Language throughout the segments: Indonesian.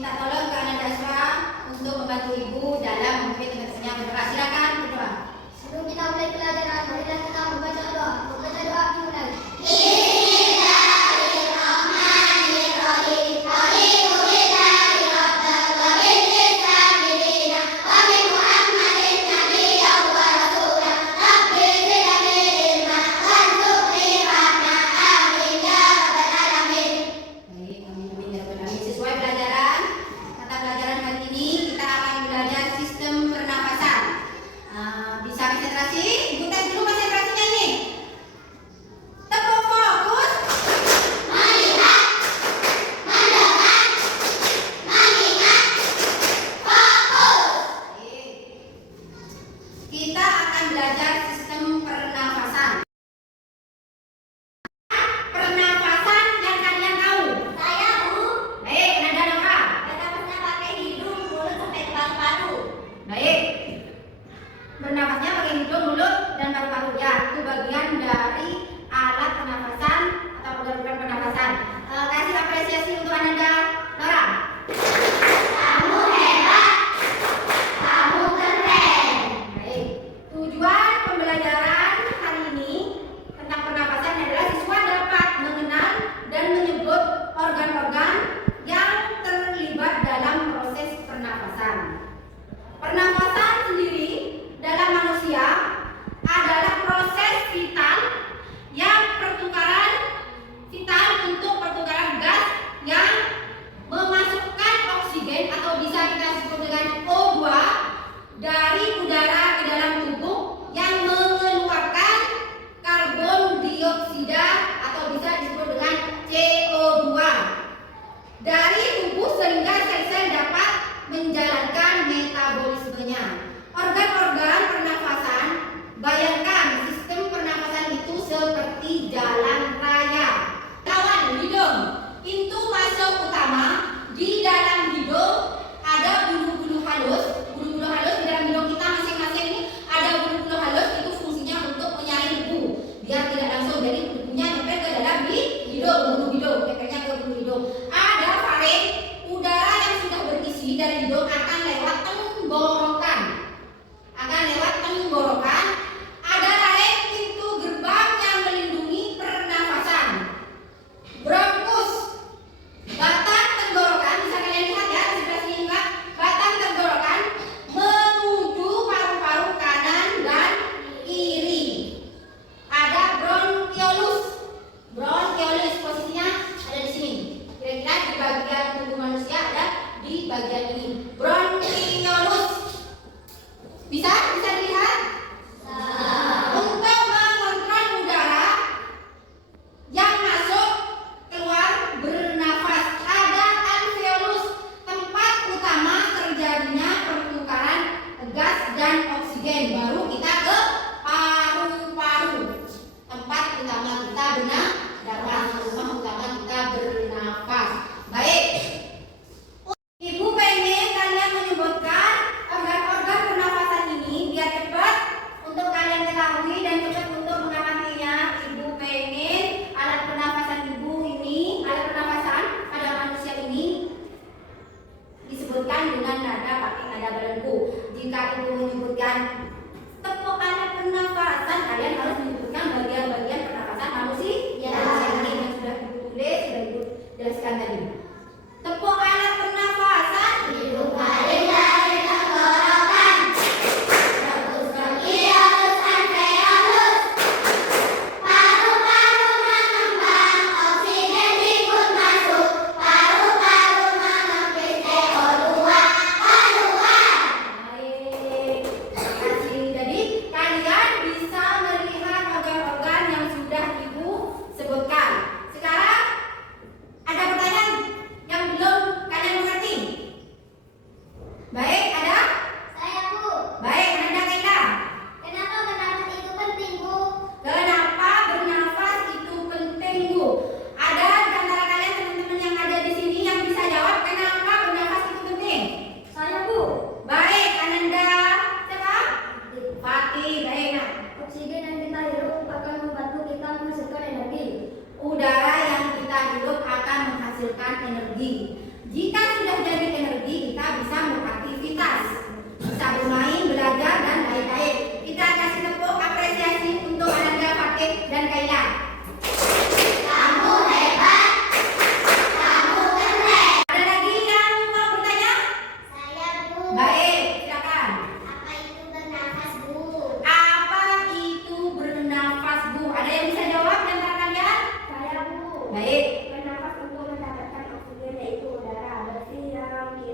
Minta tolong ke anak Aswa untuk membantu ibu dalam memimpin teman-temannya berdoa. Silakan berdoa. Sebelum kita mulai pelajaran, marilah kita membaca doa. Membaca doa dimulai. Kita akan belajar sistem pernafasan. Pernafasan yang kalian tahu? Saya, Bu. Baik, nada Nora. Bernafasnya pakai hidung, mulut sampai ke paru-paru. Baik. Bernafasnya pakai hidung, mulut, dan paru-paru. Ya, itu bagian dari alat pernafasan atau organ-organ pernafasan. Kasih apresiasi untuk Ananda Nora. Kamu hebat. Kamu keren. Baik. Tujuan pembelajaran hari ini tentang pernafasan adalah siswa dapat mengenal dan menyebut organ-organ yang terlibat dalam proses pernafasan. Pernafasan sendiri dalam manusia adalah proses vital yang untuk pertukaran gas yang memasukkan oksigen atau bisa kita sebut dengan O2 dari udara ke dalam tubuh yang mengeluarkan karbon dioksida atau bisa disebut dengan CO2 dari tubuh sehingga sel-sel dapat menjalankan metabolismenya. Organ-organ pernafasan, bayangkan sistem pernafasan itu seperti jalan raya. Kawan, hidung, pintu masuk utama. Di dalam hidung ada bulu-bulu halus. Bulu-bulu halus di dalam hidung kita masing-masing ini ada bulu-bulu halus, itu fungsinya untuk menyaring debu biar tidak langsung dari debunya nyampe ke dalam hidung, bulu hidung, nyampe ke bulu hidung. Ada faring, udara yang sudah berisi dari hidung akan lewat tenggorokan. Ada laring, pintu gerbang yang melindungi pernafasan. Bronkus, batang tenggorokan, bisa kalian lihat ya di sebelah sini Mbak. Batang tenggorokan menuju paru-paru kanan dan kiri. Ada bronkiolus posisinya ada di sini. Kira-kira di bagian tubuh manusia ada di bagian ini. Bronkiolus bisa dilihat. Untuk mengontrol udara yang masuk keluar bernafas. Ada alveolus, tempat utama terjadinya pertukaran gas dan oksigen. Baru kita ke paru-paru, tempat utama kita bernafas, rumah utama kita bernafas. Baik, Ibu pengen kalian menyebutkan organ-organ pernafasan ini biar cepat untuk kalian ketahui dan cepat untuk mengamatinya. Ibu pengen alat pernafasan ibu ini, alat pernafasan pada manusia ini disebutkan dengan nada pakai nada belenggu. Jika ibu menyebutkan tepuk alat pernafasan, kalian harus menyebutkan bagian-bagian pernafasan manusia ini yang sudah ibu tulis, sudah ibu jelaskan tadi. Tepuk alat pernafasan. Hidung paling dari tenggorokan. Terus bronkiolus, alveolus. Paru-paru mengembang, oksigen ikut masuk. Paru-paru mengambil CO2 keluar. Baik, terima kasih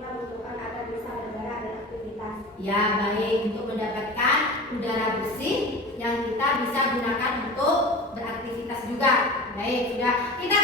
kita butuhkan agar bisa bergerak dan aktivitas. Ya, baik. Untuk mendapatkan udara bersih yang kita bisa gunakan untuk beraktivitas juga. Baik, sudah. Kita